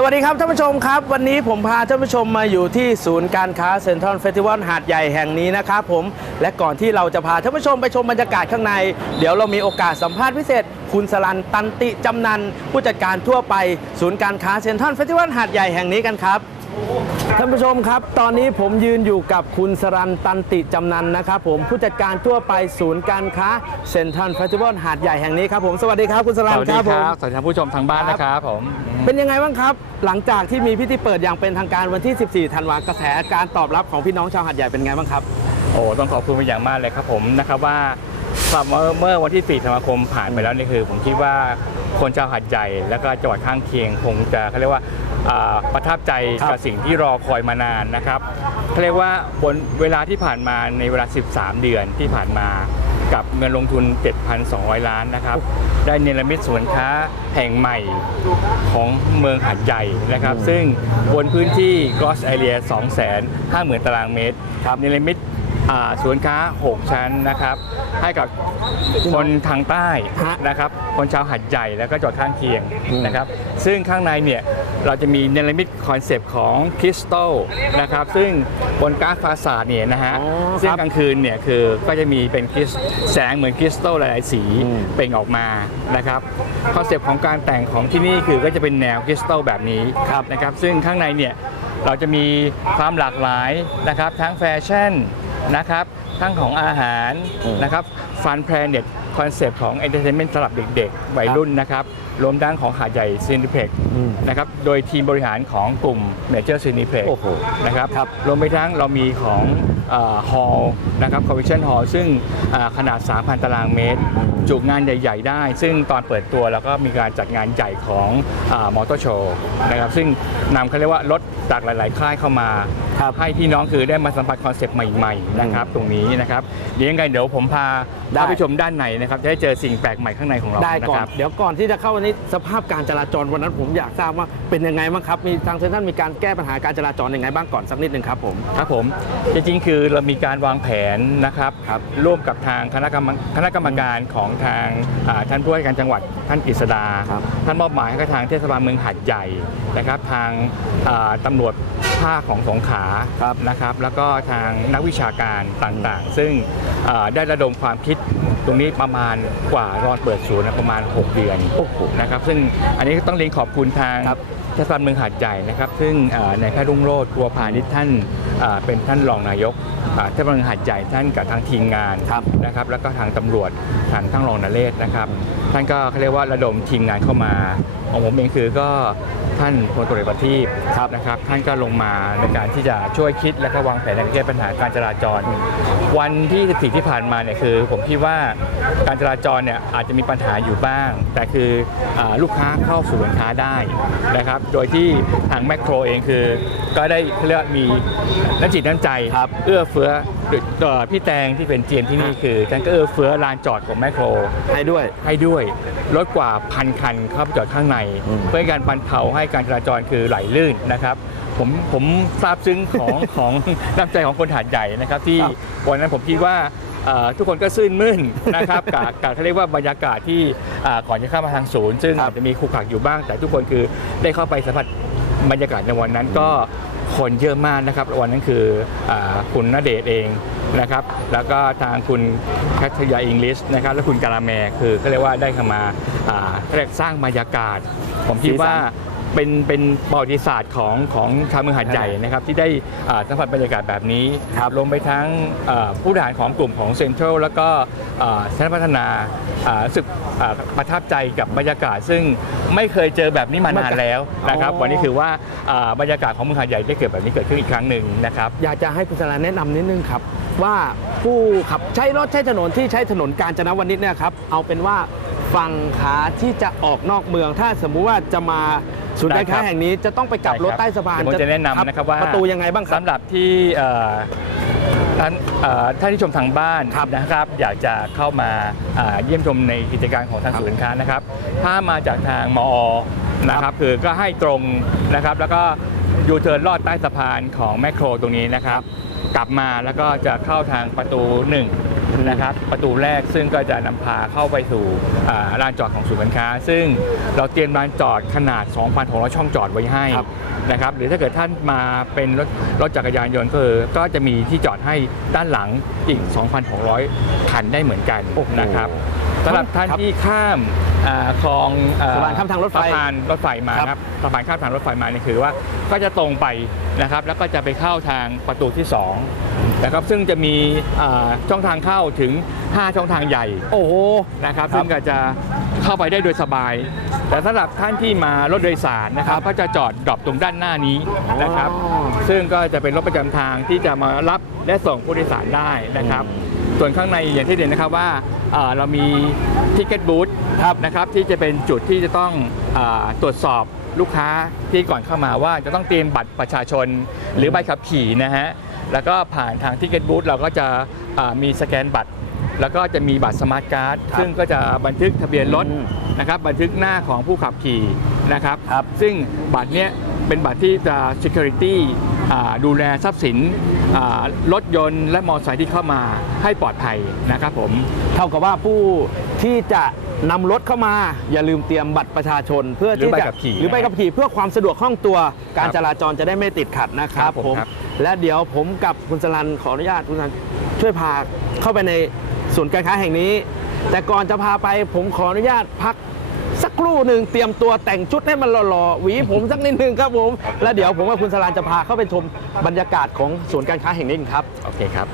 สวัสดีครับท่านผู้ชมครับ วันนี้ผมพาท่านผู้ชมมาอยู่ที่ศูนย์การค้าเซ็นทรัลเฟสติวัลหาดใหญ่แห่งนี้นะครับผมและก่อนที่เราจะพาท่านผู้ชมไปชมบรรยากาศข้างใน เดี๋ยวเรามีโอกาสสัมภาษณ์พิเศษ คุณสลันตันติจำนัน ผู้จัดการทั่วไป ศูนย์การค้าเซ็นทรัลเฟสติวัลหาดใหญ่แห่งนี้กันครับ ท่านผู้ชมครับ ตอนนี้ผมยืนอยู่กับคุณสรันตันติจำนันนะครับผมผู้จัดการทั่วไปศูนย์การค้าเซ็นทรัลเฟสติวัลหาดใหญ่แห่งนี้ครับผมสวัสดีครับคุณสรันสวัสคดีรับคผมรับสวัสดีท่านผู้ชมทางบ้านนะครับผมเป็นยังไงบ้างครับ หลังจากที่มีพิธีเปิดอย่างเป็นทางการวันที่ 14 ธันวากระแสการตอบรับของพี่น้องชาวหาดใหญ่เป็นไงบ้างครับโอ้ต้องขอบคุณเป็นอย่างมากเลยครับผมนะครับว่า สำหรับเมื่อเมื่อวันที่ 4 ธันวาคมผ่านไปแล้วนี่คือ ผมคิดว่าคนชาวหาดใหญ่แล้วก็จังหวัดข้างเคียงคงจะเขาเรียกว่าอ่าประทับใจครับกับสิ่งที่รอคอยมานานนะครับเขาเรียกว่าบนเวลาที่ผ่านมาในเวลา 13 เดือนที่ผ่านมากับเงินลงทุน 7,200 ล้านนะครับ ได้เนรมิตสวนค้าแห่งใหม่ของเมืองหาดใหญ่นะครับ ซึ่งบนพื้นที่ gross area 250,000 ตารางเมตรครับเนรมิต อ่าสวนค้า 6 ชั้นนะครับ ให้กับคนทางใต้ฮะนะครับคนชาวหัดใหญ่แล้วก็จังหวัดข้างเคียงอืมนะครับ ซึ่งข้างในเนี่ยเราจะมีเนรมิตคอนเซปต์ของคริสตัลนะครับ ซึ่งบนการ์ดฟาสาดเนี่ยนะฮะอ๋อซึ่งครับกลางคืนเนี่ยคือก็จะมีเป็นคริสแสงเหมือนคริสตัลหลายๆ สีอืมเปล่งออกมานะครับคอนเซปต์ของการแต่งของที่นี่คือก็จะเป็นแนวคริสตัลแบบนี้ครับนะครับ ซึ่งข้างในเนี่ยเราจะมีความหลากหลายนะครับ ทั้งแฟชั่น นะครับ ทั้งของอาหารอืมนะครับฟันแพลเน็ต คอนเซปต์ของเอนเตอร์เทนเมนต์สำหรับเด็กๆวัยรุ่นนะครับรวมทั้งของหาดใหญ่ซีนิเพล็กอืมนะครับโดยทีมบริหารของกลุ่มเมเจอร์ซีนิเพล็กโอ้โหนะครับครับรวมไปทั้งเรามีของฮอลล์นะครับคอมมิชชั่นฮอลล์ซึ่งอ่าขนาด 3,000 ตารางเมตร จุงานใหญ่ ๆ ได้ ซึ่งตอนเปิดตัวเราก็มีการจัดงานใหญ่ของมอเตอร์โชว์นะครับซึ่งนำเขาเรียกว่ารถจากหลาย ๆ ค่ายเข้ามาครับให้พี่น้องคือได้มาสัมผัสคอนเซปต์ใหม่ ๆ นะครับ ตรงนี้นะครับเดี๋ยวยังไงเดี๋ยวผมพาได้เข้าไปชมด้านในนะครับจะได้เจอสิ่งแปลกใหม่ข้างในของเราได้ก่อนนะครับเดี๋ยวก่อนที่จะเข้าวันนี้สภาพการจราจรวันนั้นผมอยากทราบว่าเป็นยังไงบ้างครับมีทางเซ็นทรัลมีการแก้ปัญหาการจราจรยังไงบ้างก่อนสักนิดหนึ่งครับผมครับผมจริงๆคือเรามีการวางแผนนะครับครับร่วมกับทางคณะกรรมคณะกรรมการของทางอ่าท่านผู้ว่าการจังหวัดท่านกฤษดาครับท่านมอบหมายให้กับทางเทศบาลเมืองหัดใหญ่นะครับทางอ่าตำรวจภาคของสงขลาครับนะครับ แล้วก็ทางนักวิชาการต่างๆ ซึ่งอ่าได้ระดมความคิดตรงนี้ประมาณกว่ารอนเปิดศูนย์นะประมาณ 6 เดือนโอ้โหนะครับซึ่งอันนี้ต้องเรียนขอบคุณทางครับเทศบาลเมืองหาดใหญ่นะครับซึ่งเอ่อในแพทย์รุ่งโรจน์ครัวพาณิชย์ท่านเอ่อเป็นท่านรองนายกอ่าเทศบาลเมืองหาดใหญ่ท่านกับทางทีมงานครับนะครับแล้วก็ทางตำรวจทางทั้งรองนเรศนะครับ ท่านก็เขาเรียกว่าระดมทีมงานเข้ามา ของผมเองคือก็ท่านพลตรีประทีปครับนะครับ ท่านก็ลงมาในการที่จะช่วยคิดและก็วางแผนในการแก้ปัญหาการจราจร วันที่ 14 ที่ผ่านมาเนี่ยคือ ผมคิดว่าการจราจรเนี่ยอาจจะมีปัญหาอยู่บ้าง แต่คืออาลูกค้าเข้าสู่สินค้าได้นะครับ โดยที่ทางแมคโครเองคือ ก็ได้เขาเรียกว่ามีน้ำจิตน้ำใจครับเอื้อเฟื้อเอ่อพี่แตงที่เป็นเจียนที่นี่คือท่านก็เอื้อเฟื้อลานจอดของแมคโครให้ด้วยให้ด้วยรถกว่าพันคันเข้าไปจอดข้างในอืมเพื่อให้การบรรเทาให้การจราจรคือไหลลื่นนะครับผมผมทราบซึ้งของของน้ำใจของคนหาดใหญ่นะครับ ที่ครับวันนั้นผมคิดว่าเอ่อทุกคนก็ซื่นมื่นนะครับกับกับเขาเรียกว่าบรรยากาศที่อ่าก่อนจะเข้ามาทางศูนย์ ซึ่งครับอาจจะมีขรุขระอยู่บ้าง แต่ทุกคนคือได้เข้าไปสัมผัสบรรยากาศในวันนั้นก็ คนเยอะมากนะครับวันนั้นคืออคุณณเดชเองนะครับ แล้วก็ทางคุณแคทยาอิงลิสนะครับ และคุณกาลาแมคือเขาเรียกว่าได้เข้ามาเขาเรียกสร้างบรรยากาศ ผมคิดว่า เป็นเป็นประวัติศาสตร์ของของชาวเมืองหาดใหญ่นะครับที่ได้อ่าสัมผัสบรรยากาศแบบนี้ครับรวมไปทั้งอ่าผู้บริหารของกลุ่มของเซ็นทรัลแล้วก็อ่าชาติพัฒนาอ่ารู้สึกอ่าประทับใจกับบรรยากาศ ซึ่งไม่เคยเจอแบบนี้มานานแล้วนะครับอ๋อ วันนี้คือว่าอ่าบรรยากาศของเมืองหาดใหญ่ได้เกิดแบบนี้เกิดขึ้นอีกครั้งหนึ่งนะครับ อยากจะให้คุณสราแนะนำนิดนึงครับ ว่าผู้ขับใช้รถใช้ถนนที่ใช้ถนนกาญจนวนิชเนี่ยครับเอาเป็นว่าฝั่งขาที่จะออกนอกเมืองถ้าสมมุติว่าจะมา ศูนย์การค้าได้ครับแห่งนี้จะต้องไปกลับรถใต้สะพานเดี๋ยวผมจะแนะนำนะครับว่าประตูยังไงบ้างครับสำหรับที่เอ่อท่านเอ่อท่านที่ชมทางบ้านครับนะครับ อยากจะเข้ามาอ่าเยี่ยมชมในกิจการของทางครับศูนย์ค้านะครับ ถ้ามาจากทางมอนะครับคือก็ให้ตรงนะครับ แล้วก็ยูเทิร์นลอดใต้สะพานของแมคโครตรงนี้นะครับ กลับมาแล้วก็จะเข้าทางประตู 1 นะครับประตูแรกซึ่งก็จะนำพาเข้าไปสู่อ่าลานจอดของศูนย์การค้า ซึ่งเราเตรียมลานจอดขนาด 2,600 ช่องจอดไว้ให้ครับนะครับหรือถ้าเกิดท่านมาเป็นรถรถจักรยานยนต์ก็คือก็จะมีที่จอดให้ด้านหลังอีก 2,600 คันได้เหมือนกันโอ้โหนะครับ สำหรับท่านครับที่ข้ามอ่าคลองอ่สะพานข้ามทางรถไฟสะพานรถไฟมาครับครับสะพานข้ามทางรถไฟมาเนี่ยคือว่าก็จะตรงไปนะครับ แล้วก็จะไปเข้าทางประตูที่2นะครับซึ่งจะมีอ่าช่องทางเข้าถึง 5 ช่องทางใหญ่ โอ้โหนะครับครับซึ่งก็จะเข้าไปได้โดยสบาย แต่สำหรับท่านที่มารถโดยสารนะครับครับก็จะจอดดรอปตรงด้านหน้านี้นะครับอ๋อซึ่งก็จะเป็นรถประจำทางที่จะมารับและส่งผู้โดยสารได้นะครับ ส่วนข้างในอย่างที่เด่นนะครับว่าเอ่อเรามีทิกเก็ตบูธครับนะครับที่จะเป็นจุดที่จะต้องอาตรวจสอบลูกค้าที่ก่อนเข้ามาว่าจะต้องเตรียมบัตรประชาชน หรือใบขับขี่นะฮะแล้วก็ผ่านทางทิกเก็ตบูธเราก็จะอ่ามีสแกนบัตร แล้วก็จะมีบัตรสมาร์ทการ์ดครับซึ่งก็จะบันทึกทะเบียนรถอืมนะครับบันทึกหน้าของผู้ขับขี่นะครับครับ ซึ่งบัตรเนี้ยเป็นบัตรที่จะ security อ่า ดูแลทรัพย์สินอ่ารถยนต์และมอเตอร์ไซค์ที่เข้ามาให้ปลอดภัยนะครับผมเท่ากับว่าผู้ที่จะนำรถเข้ามา อย่าลืมเตรียมบัตรประชาชน เพื่อหรือที่ใบจะขับขี่หรือใบขับขี่เพื่อความสะดวกคล่องตัว การครับจราจรจะได้ไม่ติดขัดนะครัครับบผมผมครับและเดี๋ยวผมกับคุณสลันขออนุญาตคุณสลันช่วยพาเข้าไปในศูนย์การค้าแห่งนี้ แต่ก่อนจะพาไปผมขออนุญาตพักสัก ครู่หนึ่งเตรียมตัวแต่งชุดให้มันหล่อๆหวีผมสักนิดนึงครับผม แล้วเดี๋ยวผมกับคุณสลานจะพาเข้าไปชมบรรยากาศของศูนย์การค้าแห่งนี้ครับ โอเคครับ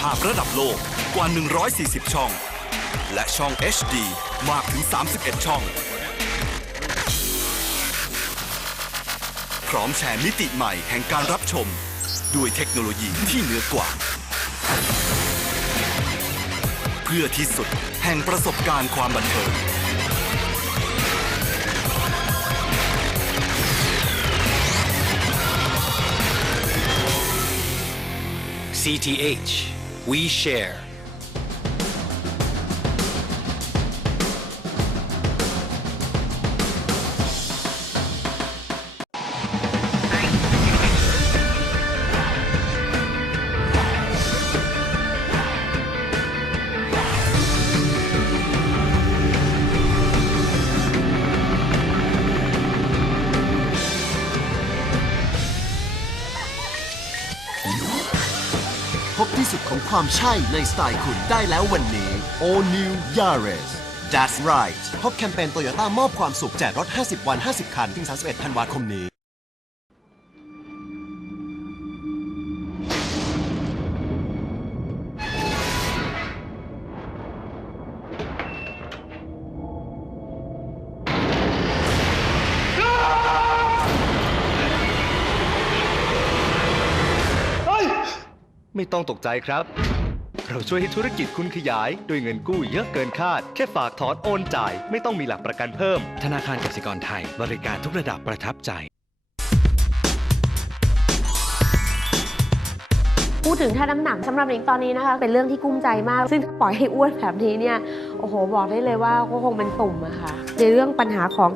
ภาพระดับโลกกว่า 140 ช่อง และช่อง HD มากถึง 31 ช่อง พร้อมแชร์มิติใหม่แห่งการรับชม ด้วยเทคโนโลยีที่เหนือกว่า เพื่อที่สุดแห่งประสบการณ์ความบันเทิง CTH, we share. ของความใช่ในสไตล์คุณได้แล้ววันนี้ All New Yaris That's right พบแคมเปญโตโยต้ามอบความสุขแจกรถ 50 วัน 50 คัน ถึง 31 ธันวาคมนี้ ต้องตกใจครับ เราช่วยให้ธุรกิจคุณขยายด้วยเงินกู้เยอะเกินคาด แค่ฝากถอนโอนจ่ายไม่ต้องมีหลักประกันเพิ่ม ธนาคารกสิกรไทย บริการทุกระดับประทับใจ พูดถึงท่าน้ำหนักสำหรับหนิงตอนนี้นะคะ เป็นเรื่องที่กุ้มใจมาก ซึ่งถ้าปล่อยให้อ้วนแบบนี้เนี่ยโอ้โหบอกได้เลยว่าก็คงเป็นตุ่มอะค่ะ ในเรื่องปัญหาของ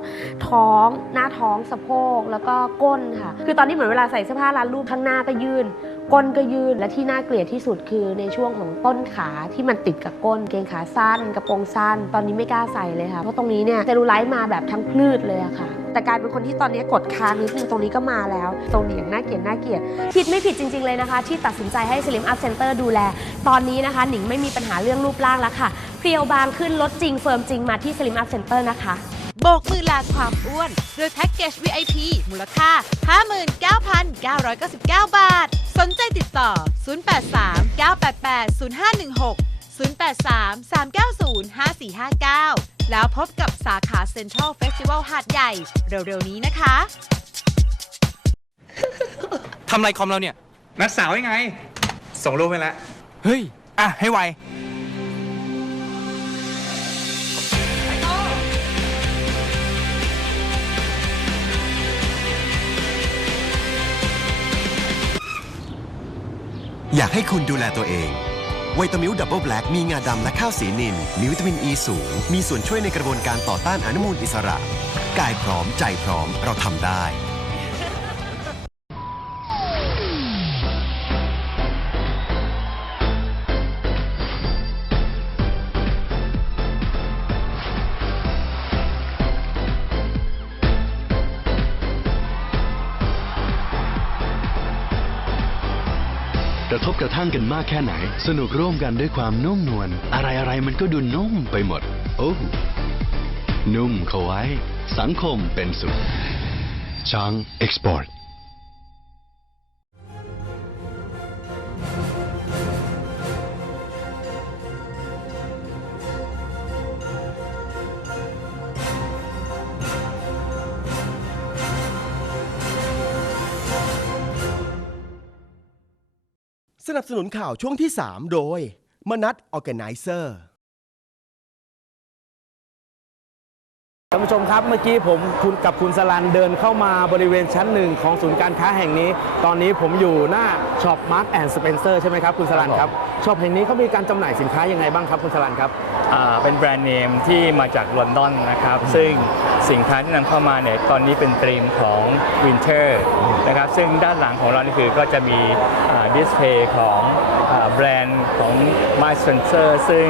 ท้อง หน้าท้องสะโพกแล้วก็ก้นค่ะ คือตอนนี้เหมือนเวลาใส่เสื้อผ้ารัดรูปข้างหน้าก็ยื่น ก้นก็ยืนและที่น่าเกลียดที่สุดคือในช่วงของต้นขาที่มันติดกับก้น เกงขาสั้น กระโปรงสั้น ตอนนี้ไม่กล้าใส่เลยค่ะ เพราะตรงนี้เนี่ยเซลลูไลท์มาแบบทั้งพืชเลยอะค่ะ แต่กลายเป็นคนที่ตอนนี้กดค้างนิดนึงตรงนี้ก็มาแล้ว ตรงนี้อย่างน่าเกลียดน่าเกลียดคิดไม่ผิดจริง ๆเลยนะคะ ที่ตัดสินใจให้ Slim Up Center ดูแล ตอนนี้นะคะ หนิงไม่มีปัญหาเรื่องรูปร่างแล้วค่ะเพรียวบางขึ้นลดจริงเฟิร์มจริงมาที่ Slim Up Center นะคะโบกมือลาความอ้วน โดยแพ็กเกจ VIP มูลค่า 59,999 บาท นใจติดต่อ 083 988 0516 083 390 5459 แล้วพบกับสาขาเซ็นทรัลเฟสติวัลหาดใหญ่ เร็วๆนี้นะคะ ทำไรคอมเราเนี่ย นัดสาวยังไง ส่งรูปไปแล้ว เฮ้ย อะ ให้ไว อยากให้คุณดูแลตัวเองวิตามิลดับเบิลแบล็กมีงาดำและข้าวสีนิน มีวิตามินอ e ีสูง มีส่วนช่วยในกระบวนการต่อต้านอนุมูลอิสระ กายพร้อมใจพร้อมเราทำได้ กระทบกระทั่งกันมากแค่ไหน สนุกร่วมกันด้วยความนุ่มนวลอะไรอะไรมันก็ดูนุ่มไปหมด โอ้นุ่มเข้าไว้ สังคมเป็นสุขช้างเอ็กซ์พอร์ต นับสนุนข่าวช่วงที่ 3 โดย มนัทออแกไนเซอร์ท่านผู้ชมครับเมื่อกี้ผมคุณกับคุณสลันเดินเข้ามาบริเวณชั้นหนึ่งของศูนย์การค้าแห่งนี้ ตอนนี้ผมอยู่หน้าช็อปมาร์ k แอนด์สเปนเซอร์ใช่ไหมครับคุณสลันครับช็อปแห่งนี้เขามีการจำหน่ายสินค้ายังไงบ้างครับคุณสลันครับอ่าเป็นแบรนด์เนมที่มาจากลอนดอนนะครับ ซึ่ง สินค้าที่นำเข้ามาเนี่ยตอนนี้เป็นธีมของวินเทอร์นะครับซึ่งด้านหลังของเรานี่คือก็จะมีดิสเพย์ของอแบรนด์ของ My Spencer ซึ่ง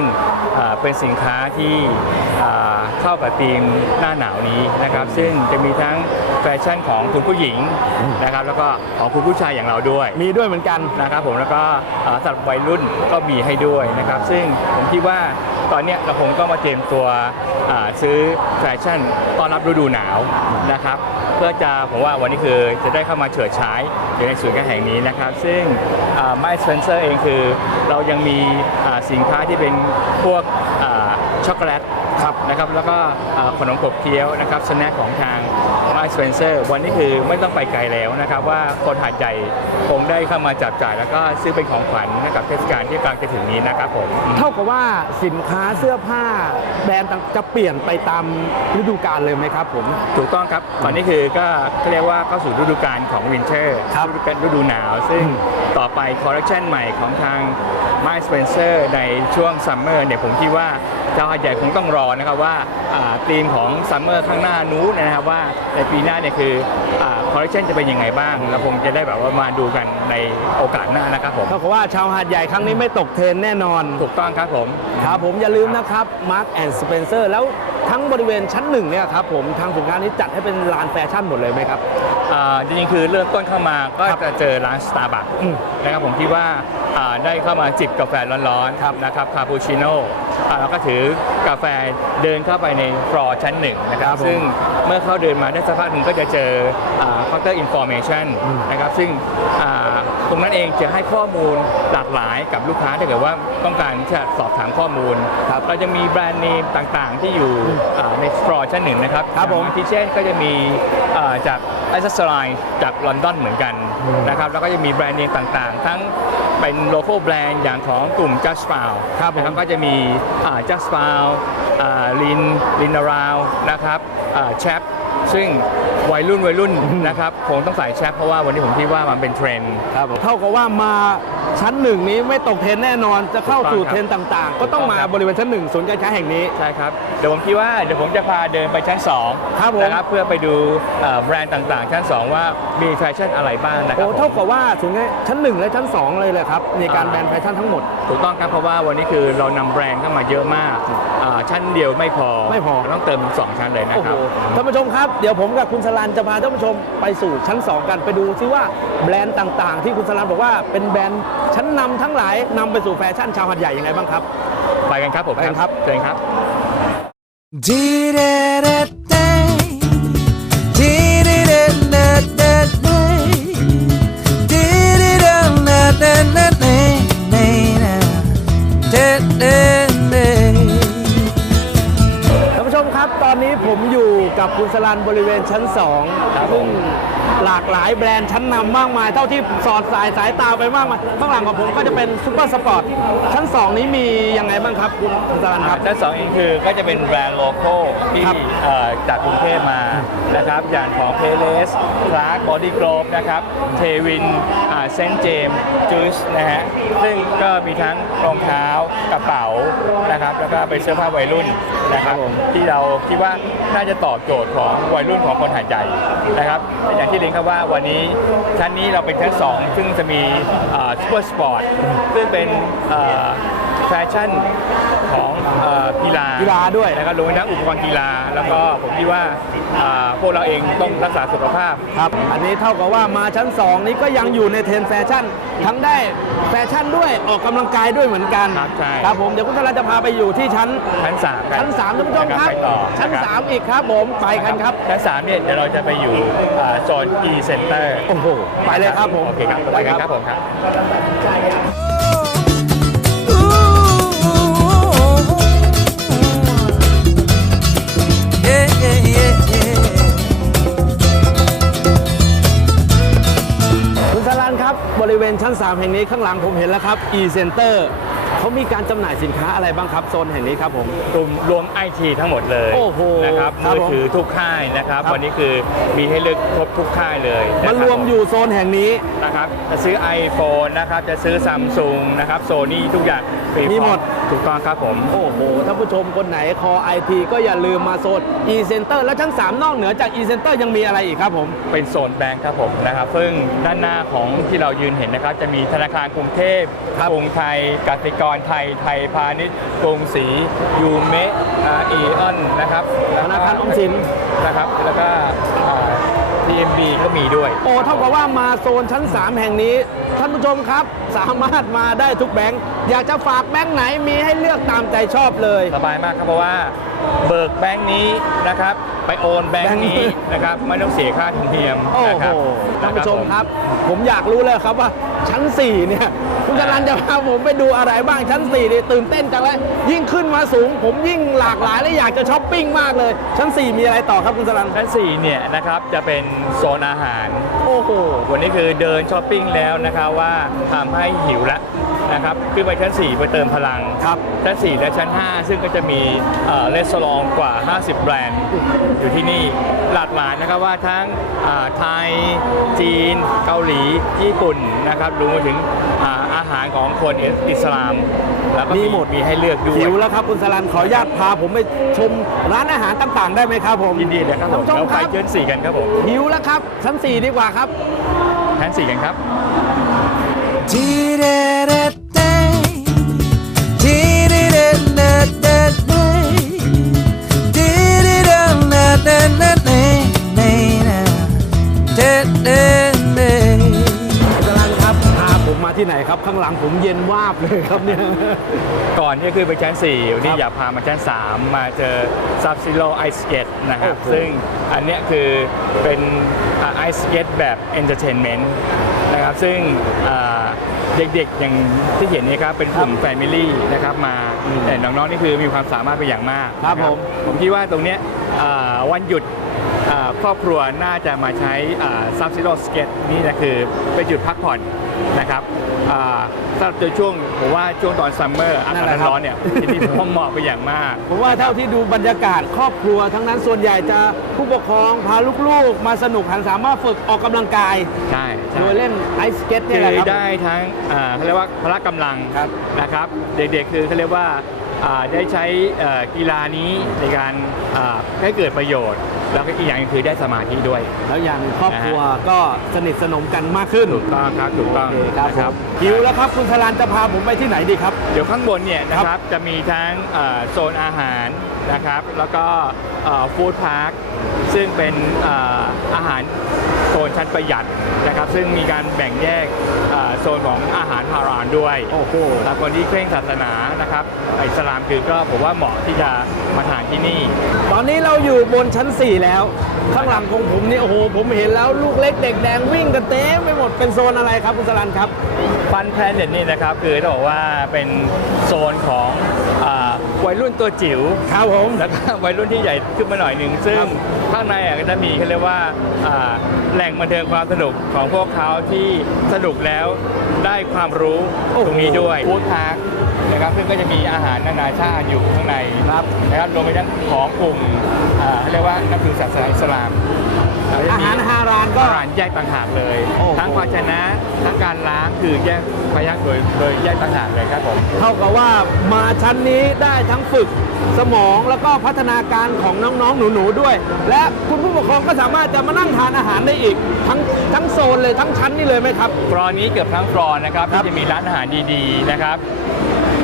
เป็นสินค้าที่เข้ากับธีมหน้าหนาวนี้นะครับซึ่งจะมีทั้ง แฟชั่นของคุณผู้หญิงนะครับแล้วก็ของคุณผู้ชายอย่างเราด้วยมีด้วยเหมือนกันนะครับผมแล้วก็อ่าสำหรับวัยรุ่นก็มีให้ด้วยนะครับ ซึ่งผมคิดว่าตอนเนี้ยเราคงก็มาเตรียมตัวอ่าซื้อแฟชั่นต้อนรับฤดูหนาวนะครับ เพื่อจะผมว่าวันนี้คือจะได้เข้ามาเฉิดฉายอยู่ในศูนย์การแห่งนี้นะครับ ซึ่งไม่สเปนเซอร์เองคือ เรายังมีอ่าสินค้าที่เป็นพวกอ่าช็อกโกแลต ครับนะครับแล้วก็อ่าขนมขบเคี้ยวนะครับสแน็คของทาง My Spencer วันนี้คือไม่ต้องไปไกลแล้วนะครับ ว่าคนหาดใหญ่คงได้เข้ามาจับจ่ายแล้วก็ซื้อเป็นของขวัญให้กับเทศกาลที่กำลังจะถึงนี้นะครับผมเท่ากับว่าสินค้าเสื้อผ้าแบรนด์ต่างจะเปลี่ยนไปตามฤดูกาลเลยไหมครับผม ถูกต้องครับตอนนี้คือก็เขาเรียกว่าเข้าสู่ฤดูกาลของวินเทอร์ฤดูกาลฤดูหนาว ซึ่งต่อไปคอลเลคชันใหม่ของทาง My Spencer ในช่วงซัมเมอร์เนี่ยผมคิดว่าชาวหาดใหญ่คงต้องรอนะครับว่าอ่าธีมของซัมเมอร์ข้างหน้านู้นนะครับว่าในปีหน้าเนี่ยคือคอลเลคชันจะเป็นยังไงบ้างเราคงจะได้แบบว่ามาดูกันในโอกาสหน้านะครับผมเท่ากับว่าชาวหาดใหญ่ครั้งนี้ไม่ตกเทรนแน่นอน ถูกต้องครับผมครับผมอย่าลืมนะครับ Mark and Spencer แล้ว ทั้งบริเวณชั้นหนึ่งเนี่ยครับผมทางสินค้านี้จัดให้เป็นลานแฟชั่นหมดเลยไหมครับ อ่าจริงๆคือเริ่มต้นเข้ามาก็จะเจอร้าน Starbucks อืมนะครับผมคิดว่าอ่าได้เข้ามาจิบกาแฟร้อนๆนะครับคาปูชิโน่าแล้วก็ถือกาแฟเดินเข้าไปในฟลอร์ชั้นหนึ่งนะครับครับผมซึ่งเมื่อเข้าเดินมาได้สักพักหนึ่งก็จะเจอเคาน์เตอร์อินโฟเมชันนะครับซึ่งอ่า ตรงนั้นเองจะให้ข้อมูลหลากหลายกับลูกค้าถ้าเกิดว่าต้องการที่จะสอบถามข้อมูล เราจะมีแบรนด์เนมต่างๆ ที่อยู่อ่าในฟลอร์ชั้นหนึ่งนะครับครับผมที่เช่นก็จะมีอ่าจากไอซ์สไลน์จากลอนดอนเหมือนกันนะครับแล้วก็จะมีแบรนด์เนมต่างๆ ทั้งเป็นโลโก้แบรนด์อย่างของกลุ่ม Just p o w ครับผมนะครับก็จะมีอ่า Just p o w ลินลินาราวนะครับแชป ซึ่งวัยรุ่นวัยรุ่นนะครับคงต้องใส่แชปเพราะว่าวันนี้ผมคิดว่ามันเป็นเทรนด์ ครับผมเท่ากับว่ามาชั้นหนึ่งนี้ไม่ตกเทรนแน่นอนจะเข้าสู่ถูกต้องครับ เทรนต่างๆ ก็ต้องมาถูกต้องครับบริเวณชั้นหนึ่งศูนย์การค้าแห่งนี้ ใช่ครับ เดี๋ยวผมคิดว่าเดี๋ยวผมจะพาเดินไปชั้น2ครับผม นะครับเพื่อไปดูเอ่อแบรนด์ต่างๆ ชั้น 2 ว่ามีแฟชั่นอะไรบ้างนะครัโอ้บผม เท่ากับว่าศูนย์การชั้นหนึ่งและชั้นสองเลยเลยครับในการแบรนด์แฟชั่นทั้งหมด ถูกต้องครับเพราะว่าวันนี้คือเรานำแบรนด์เข้ามาเยอะมากอ่า ชั้นเดียวไม่พอไม่พอ ต้องเติม2ชั้นเลยนะโอ้คโหรับ ท่านผู้ชมครับ เดี๋ยวผมกับคุณสลันจะพาท่านผู้ชมไปสู่ชั้น 2 กันไปดูซิว่าแบรนด์ต่างๆ ที่คุณสลันบอกว่าเป็นแบรนด์ชั้นนำทั้งหลายนำไปสู่แฟชั่นชาวหัดใหญ่ยังไงบ้างครับ ไปกันครับผมไปกันครับ เชิญครับ ดีเดเดเคุณสลันบริเวณชั้น2ซึ่ง หลากหลายแบรนด์ชั้นนำมากมาย เท่าที่สอดสายสายตาไปมากมายข้างหลังของผมก็จะเป็นซูเปอร์สปอร์ตชั้น 2 นี้มียังไงบ้างครับคุณคุณสลันครับด้านสองเองคือก็จะเป็นแบรนด์โลโก้ที่ครับเอ่อจากกรุงเทพมานะครับอย่างของเพเลสคลาร์กบอดี้โกลบนะครับเทวินเซนเจมจูสนะฮะซึ่งก็มีทั้งรองเท้ากระเป๋านะครับแล้วก็เป็นเสื้อผ้าวัยรุ่นนะครับที่เราคิดว่าน่าจะตอบโจทย์ของวัยรุ่นของคนหาดใหญ่นะครับอย่างที่เรียนครับว่าวันนี้ชั้นนี้เราเป็นชั้นสองซึ่งจะมีซูเปอร์สปอร์ตซึ่งเป็นเอ่อ แฟชั่นของเอ่อกีฬากีฬาด้วย นะครับรวมทั้งอุปกรณ์กีฬา แล้วก็ผมคิดว่าอ่าพวกเราเองต้องรักษาสุขภาพ ครับ อันนี้เท่ากับว่ามาชั้น 2 นี้ก็ยังอยู่ในเทรนด์แฟชั่น ทั้งได้แฟชั่นด้วยออกกำลังกายด้วยเหมือนกันครับใช่ ครับผม เดี๋ยวคุณสลันจะพาไปอยู่ที่ชั้น ชั้นสามครับชั้น3ท่านผู้ชมครับ ไปต่อชั้นะครับ 3 อีกครับผม ไปกันครับ ชั้นสามเนี่ยเดี๋ยวเราจะไปอยู่อ่าโซน e center โอ้โห ไปเลยครับผม โอเคครับไปกันครับผมครับคุณส บบริเวณชั้น 3 แห่งนี้ข้างหลังผมเห็นแล้วครับ e-center เขามีการจำหน่ายสินค้าอะไรบ้างครับโซนแห่งนี้ครับผม กลุ่มรวมไอทีทั้งหมดเลยโอ้โหนะครับครับมือถือทุกค่ายนะครับ ครับ วันนี้คือมีให้เลือกครบทุกค่ายเลยนะคมับนรวมอยู่โซนแห่งนี้ นะครับจะซื้อ iPhone นะครับจะซื้อซัมซุงนะครับโซนี่ทุกอย่างมีหมด ถูกต้องครับผม โอ้โหท่านผู้ชมคนไหนคอไอทีก็อย่าลืมมาโซน e-center และชั้น3นอกเหนือจาก e-center ยังมีอะไรอีกครับผม เป็นโซนแบงค์ครับผมนะครับซึ่งด้านหน้าของที่เรายืนเห็นนะครับ จะมีธนาคารกรุงเทพกรุงไทยกสิกรไทยไทยพาณิชย์กรุงศรียูเมะอ่าอีออนนะครับธนาคารออมสินนะครับ แล้วก็อ่า TMB ก็มีด้วย โอ้เท่ากับว่ามาโซนชั้น 3 แห่งนี้ ท่านผู้ชมครับ สามารถมาได้ทุกแบงค์อยากจะฝากแบงค์ไหนมีให้เลือกตามใจชอบเลย สบายมากครับเพราะว่าเบิกแบงค์นี้นะครับ ไปโอนแบงค์นี้แบงค์นี้นะครับไม่ต้องเสียค่าธรรมเนียมโอ้นะโหครับท่านผู้ชมครับ ผมอยากรู้เลยครับว่าชั้น 4 เนี่ย คุณจรันจะพาผมไปดูอะไรบ้างชั้น4เนี่ยตื่นเต้นจังเลยยิ่งขึ้นมาสูง ผมยิ่งหลากหลายและอยากจะช้อปปิ้งมากเลย ชั้น 4 มีอะไรต่อครับคุณจรันชั้น4เนี่ยนะครับจะเป็นโซนอาหาร โอ้โห วันนี้คือเดินช้อปปิ้งแล้วนะครับว่าทำให้หิวแล้ว นะครับขึ้นไปชั้น 4 ไปเติมพลังครับชั้น 4 และชั้น 5 ซึ่งก็จะมีเอ่อรีสอร์ทกว่า 50 แบรนด์ อยู่ที่นี่หลากหลายนะครับว่าทั้งอ่าไทย จีน เกาหลี ญี่ปุ่นนะครับรวมไปถึงอ่าอาหารของคนอิสลาม แล้วก็มีหมดมีให้เลือกด้วยหิวแล้วครับคุณสลันขออนุญาตพาผมไปชมร้านอาหารต่างๆ ได้ไหมครับผมยินดีเลยครับผท่านมผู้ชมเราคไปรับชั้น4 กันครับผมหิวแล้วครับชั้น 4 ดีกว่าครับชั้น 4 กันครับส ที่ไหนครับ ข้างหลังผมเย็นวาบเลยครับเนี่ย ก่อนที่จะขึ้นไปชั้น4วันนี้อยากพามาชั้น 3 มาเจอ Sub Zero Ice Skate นะครับ โอ้โห ซึ่งอันเนี้ยคือเป็นไอสเกตแบบ Entertainment นะครับซึ่งอ่าเด็กๆอย่างที่เห็นนี่ครับเป็นกลุ่ม Family นะครับมาแต่น้องๆนี่คือมีความสามารถเป็นอย่างมากครับนะผม ผมคิดว่าตรงเนี้ยอ่าวันหยุดอ่าครอบครัวน่าจะมาใช้ซับซิโ o สเก็ตนี่นะคือเป็นจุดพักผ่อน นะครับอ่าสำหรับในช่วงผมว่าช่วงตอนซัมเมอร์อานั่กานศแหละครับร้อนๆเนี่ยที่นี่ผมว่าเหมาะไปอย่างมากผมว่าเท่าที่ดูบรรยากาศครอบครัว ทั้งนั้นส่วนใหญ่จะผู้ปกครองพาลูกๆ มาสนุกหันสามารถฝึกออกกำลังกายใช่ใช่โดยเล่นไอซ์สเก็ตคืนี่แหละอครับได้ทั้งอ่าเขาเรียกว่าพละกำลังครับนะครับ เด็กๆคือเขาเรียกว่าอ่าได้ใช้เอ่อกีฬานี้ในการอ่าให้เกิดประโยชน์ แล้วก็อีกอย่างหนึ่งคือได้สมาธิด้วย แล้วอย่างครอบครัวก็สนิทสนมกันมากขึ้นถูกต้องครับถูกต้องโอเคครับนะผมหิวแล้วครับคุณธารานจะพาผมไปที่ไหนดีครับ เดี๋ยวข้างบนเนี่ยนะครับจะมีทั้งเอ่อโซนอาหารนะครับ แล้วก็ฟู้ดพาร์คซึ่งเป็นเอ่ออาหาร โซนชั้นประหยัดนะครับซึ่งมีการแบ่งแยกเอ่อโซนของอาหารฮารานด้วยโอ้โหสำหรับคนที่เคร่งศาสนานะครับอิสลามคือก็ผมว่าเหมาะที่จะมาทานที่นี่ ตอนนี้เราอยู่บนชั้น 4 แล้ว ข้างหลังของผมนี่โอ้โหผมเห็นแล้วลูกเล็กเด็กแดงวิ่งกันเต็มไปหมดเป็นโซนอะไรครับคุณสลันครับฟันแพลเน็ตนี่นะครับคือต้องบอกว่าเป็นโซนของอ่า วัยรุ่นตัวจิ๋วครับผมแล้วก็วัยรุ่นที่ใหญ่ขึ้นมาหน่อยหนึ่งซึ่งข้างในอะก็จะมีเขาเรียกว่าอ่าแหล่งบันเทิงความสนุกของพวกเขาที่สนุกแล้วได้ความรู้โอ้โหตรงนี้ด้วยฟู้ดพาร์คนะครับซึ่งก็จะมีอาหารนานาชาติอยู่ข้างในครับนะครับรวมไปทั้งของกลุ่มอ่าเขาเรียกว่านับถือศาสนาอิสลามอาหารฮารานก็อาหารแยกต่างหากเลยโอ้โหทั้งภาชนะ ทั้งการล้างคือแยกพยักโดยโดยแยกต่างหากเลยครับผม เท่ากับว่ามาชั้นนี้ได้ทั้งฝึกสมองแล้วก็พัฒนาการของน้องๆ หนูๆ ด้วย และคุณผู้ปกครองก็สามารถจะมานั่งทานอาหารได้อีก ทั้งทั้งโซนเลยทั้งชั้นนี่เลยไหมครับ ฟลอร์นี้เกือบทั้งฟลอร์นะครับที่จะมีร้านอาหารดีๆนะครับ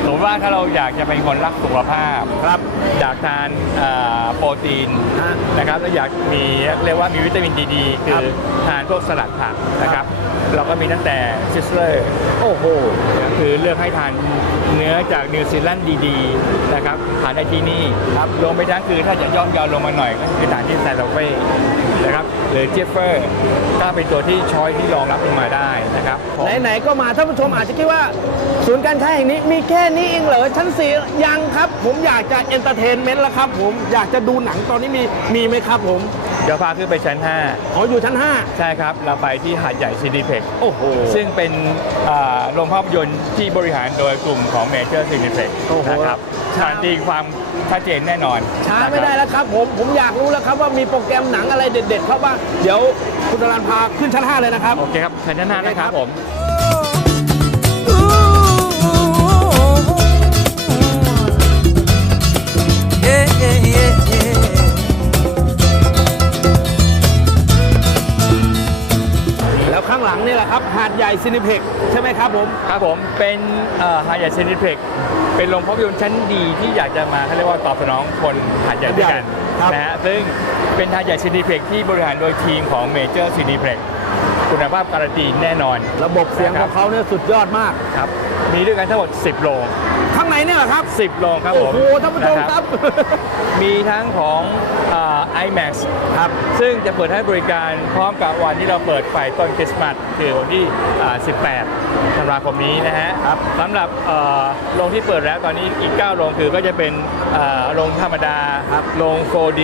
สมมติว่าถ้าเราอยากจะเป็นคนรักสุขภาพครับอยากทานเอ่อโปรตีนนะครับแล้วอยากมีเรียกว่ามีวิตามินดีๆคือทานพวกสลัดผักนะครับ เราก็มีตั้งแต่ซิสเลอร์โอ้โหคือเลือกให้ทานเนื้อจากนิวซีแลนด์ดีๆนะครับทานได้ที่นี่ครับรวมไปทั้งคือถ้าจะย่อมยาวลงมาหน่อยก็คือทานที่แซนด์เฟ่นะครับหรือเจฟเฟอร์ก็เป็นตัวที่ช้อยที่รองรับลงมาได้นะครับไหนๆก็มาท่านผู้ชมอาจจะคิดว่า ศูนย์การค้าแห่งนี้มีแค่นี้เองเหรอชั้นสี่ยังครับ ผมอยากจะเอนเตอร์เทนเมนต์แล้วครับผมอยากจะดูหนังตอนนี้มีมีไหมครับผม ดี๋ยวพาขึ้นไปชั้นอ๋ออยู่ชั้น 5 ใช่ครับ เราไปที่หาดใหญ่ซีดีเพ็กโอ้โห ซึ่งเป็นอ่าโรงภาพยนตร์ที่บริหารโดยกลุ่มของเมเจอร์ซีดีเพ็กโอ้โหนะครับการันตีความชัดเจนแน่นอน ช้าไม่ได้แล้วครับผม ผมอยากรู้แล้วครับว่ามีโปรแกรมหนังอะไรเด็ดๆเข้าบ้าง เดี๋ยวคุณตรันพาขึ้นชั้น 5 เลยนะครับ โอเคครับชั้นห้านะครับผม หลังนี่แหละครับ หาดใหญ่ซินิเพ็กใช่ไหมครับผม ครับผมเป็นหาดใหญ่ซีดีเพ็กเป็นโรงภาพยนตร์ชั้นดีที่อยากจะมาเขาเรียกว่าตอบสนองคนหาดใหญ่ด้วยกันครับนะฮะซึ่งเป็นหาดใหญ่ซีดีเพ็กที่บริหารโดยทีมของเมเจอร์ซีดีเพ็กคุณภาพการันตีแน่นอน ระบบเสียงของเขาเนี่ยสุดยอดมากครับมีด้วยกันทั้งหมด 10 โรงข้างใน เนี่ยเหรอครับ 10 โรงครับผมโอ้โหท่านผู้ชมนะครับมีทั้งของอ่า IMAX ครับ ซึ่งจะเปิดให้บริการพร้อมกับวันที่เราเปิดไฟต้นคริสต์มาสคือวันที่อ่า18ธันวาคมนี้นะฮะสำหรับเอ่อโรงที่เปิดแล้วตอนนี้อีก 9 โรงคือก็จะเป็นอ่าโรงธรรมดาโรง 4D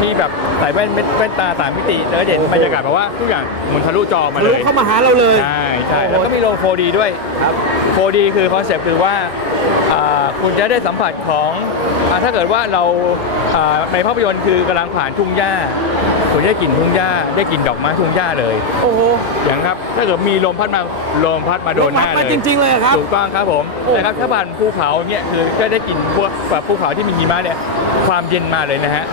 ที่แบบใส่แว่นแว่นตาสามมิติแล้วก็จะเห็นบรรยากาศแบบว่าทุกอย่างหมุนทะลุจอมาเลรู้ย เข้ามาหาเราเลย ใช่ใช่โอ้โหแล้วก็มีโรง 4D ด้วยครับ 4D คือคอนเซปต์คือว่าอ่า คุณจะได้สัมผัสของอาถ้าเกิดว่าเราอ่าในภาพยนตร์คือกำลังผ่านทุ่งหญ้าคุณได้กลิ่นทุ่งหญ้าได้กลิ่นดอกไม้ทุ่งหญ้าเลย โอ้โหอย่างครับ ถ้าเกิดมีลมพัดมาลมพัดมาโดนหน้าลมพัดเลมายจริงๆเลยเหรอครับถูกต้องครับผมโอ้นะครับถ้าผ่านภูเขาเนี่ยคือก็ได้กลิ่นพวกแบบภูเขาที่มีหิมะเนี่ย ความเย็นมาเลยนะฮะ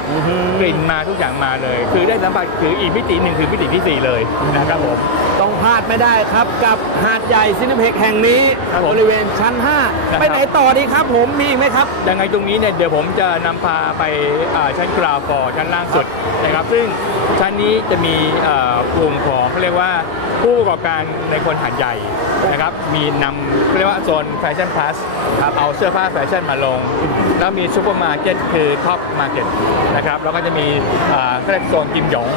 กลิ่นมาทุกอย่างมาเลย คือได้สัมผัสคืออีกมิติหนึ่งคือมิติที่สี่เลยนะครับผม ต้องพลาดไม่ได้ครับกับหาดใหญ่ซินิเพ็กแห่งนี้ครับผมบริเวณชั้นนะครับ5ไปไหนต่อดีครับผมมีอีกไหมครับ ยังไงตรงนี้เนี่ยเดี๋ยวผมจะนำพาไปอ่าชั้นกราวฟอร์ชั้นล่างสุดนะครับซึ่งชั้นนี้จะมีเอ่อกลุ่มของเขาเรียกว่าผู้ประกอบการในคนหัดใหญ่ นะครับ มีนำเขาเรียกว่าโซนแฟชั่นพลัสครับเอาเสื้อผ้าแฟชั่นมาลง แล้วมีซูเปอร์มาร์เก็ตคือท็อปมาร์เก็ตนะครับ แล้วก็จะมีอ่าเขาเรียกโซนกิมหยง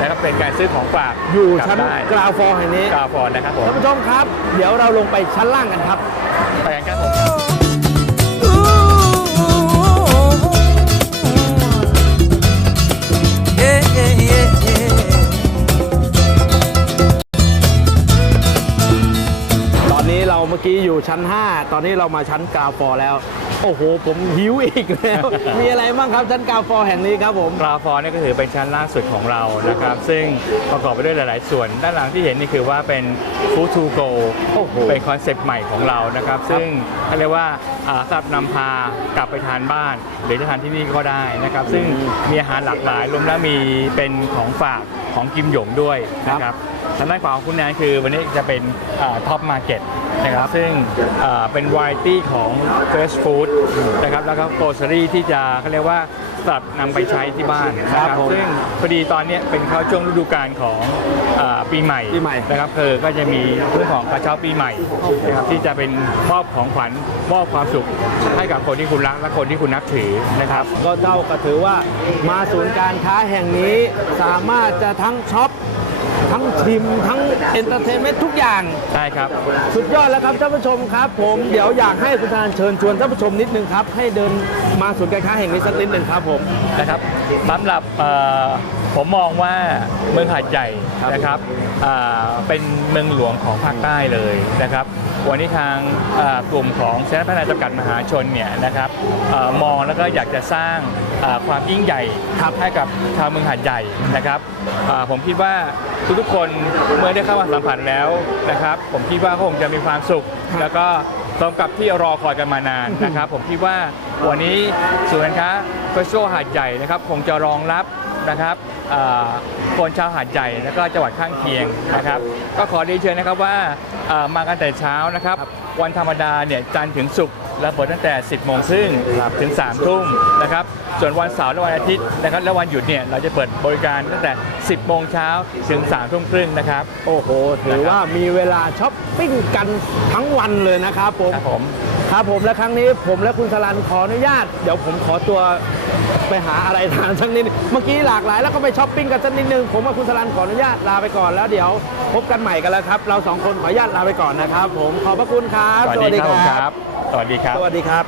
นะครับเป็นการซื้อของฝากอยู่กลับชั้นได้กราวฟอร์แห่งนี้กราวฟอร์นะครับผมท่านผู้ชมครับ เดี๋ยวเราลงไปชั้นล่างกันครับไปกันครับผม กี้อยู่ชั้น 5 ตอนนี้เรามาชั้นกราวฟอร์แล้ว โอ้โห ผมหิวอีกแล้ว มีอะไรบ้างครับชั้นกราวฟอร์แห่งนี้ครับผมกราฟอนนี่ก็คือเป็นชั้นล่างสุดของเรานะครับ ซึ่งประกอบไปด้วยหลาย ๆ ส่วน ด้านหลังที่เห็นนี่คือว่าเป็น Food to Go โอ้โหเป็นคอนเซปต์ใหม่ของเรานะครับ ซึ่งเขาเรียกว่าอ่าสำหรับนำพากลับไปทานบ้าน หรือจะทานที่นี่ก็ได้นะครับ ซึ่งมีอาหารหลากหลายรวมแล้วมีเป็นของฝากของกิมหยงด้วยนะครับ ทางด้านขวาของคุณแนนคือวันนี้จะเป็นท็อปมาร์เก็ตนะครับซึ่งอ่าเป็นวาไรตี้ของเฟสฟู้ดนะครับแล้วก็โกลเซอรี่ที่จะเขาเรียกว่าสำหรับนำไปใช้ที่บ้านนะคครัรับบผมซึ่งพอดีตอนเนี้ยเป็นเข้าช่วงฤดูกาลของอาปีใหม่ปีใหม่นะครับคือก็จะมีเรื่องของกระเช้าปีใหม่นะครับที่จะเป็นมอบของขวัญมอบความสุขให้กับคนที่คุณรักและคนที่คุณนับถือนะครับ ก็เท่ากับถือว่ามาศูนย์การค้าแห่งนี้สามารถจะทั้งช็อป ทั้งชิมทั้งเอนเตอร์เทนเมนต์ทุกอย่าง ใช่ครับ สุดยอดแล้วครับท่านผู้ชมครับ ผมเดี๋ยวอยากให้คุณธนานเชิญชวนท่านผู้ชมนิดนึงครับ ให้เดินมาศูนย์การค้าแห่งนี้สักนิดหนึ่งครับผมนะครับสำหรับเอ่อ ผมมองว่าเมืองหาดใหญ่นะครับอ่าเป็นเมืองหลวงของภาคใต้เลยนะครับวันนี้ทางอ่ากลุ่มของเซ็นทรัลพัฒนาจำกัดมหาชนเนี่ยนะครับเอ่อมองแล้วก็อยากจะสร้างอ่าความยิ่งใหญ่ให้กับชาวเมืองหาดใหญ่นะครับอ่าผมคิดว่าทุกๆคนเมื่อได้เข้ามาสัมผัสแล้วนะครับผมคิดว่าคงจะมีความสุข แล้วก็สมกับที่รอคอยกันมานานนะครับ ผมคิดว่าวันนี้ศูนย์การค้าเฟสโซหาดใหญ่นะครับ คงจะรองรับนะครับอ่า คนชาวหาดใหญ่แล้วก็จังหวัดข้างเคียงนะครับ ก็ขอเรียนเชิญนะครับว่าอ่ามากันแต่เช้านะครับ วันธรรมดาเนี่ยจันทร์ถึงศุกร์เราเปิดตั้งแต่ 10โมงครึ่งถึง3ทุ่มนะครับส่วนวันเสาร์และวันอาทิตย์นะครับและวันหยุดเนี่ยเราจะเปิดบริการตั้งแต่ 10โมงเช้าถึง3ทุ่มครึ่งนะครับ โอ้โห ถือว่ามีเวลาช้อปปิ้งกันทั้งวันเลยนะครับผมครับผมครับผมและครั้งนี้ผมและคุณสลันขออนุญาต เดี๋ยวผมขอตัว ไปหาอะไรทานสักนิด เมื่อกี้หลากหลายแล้วก็ไปช้อปปิ้งกันสักนิดนึง ผมกับคุณสลันขออนุญาตลาไปก่อนแล้วเดี๋ยวพบกันใหม่กันแล้วครับ เราสองคนขออนุญาตลาไปก่อนนะครับ ผมขอบพระคุณครับ สวัสดีครับผมครับสวัสดีครับ สวัสดีครับ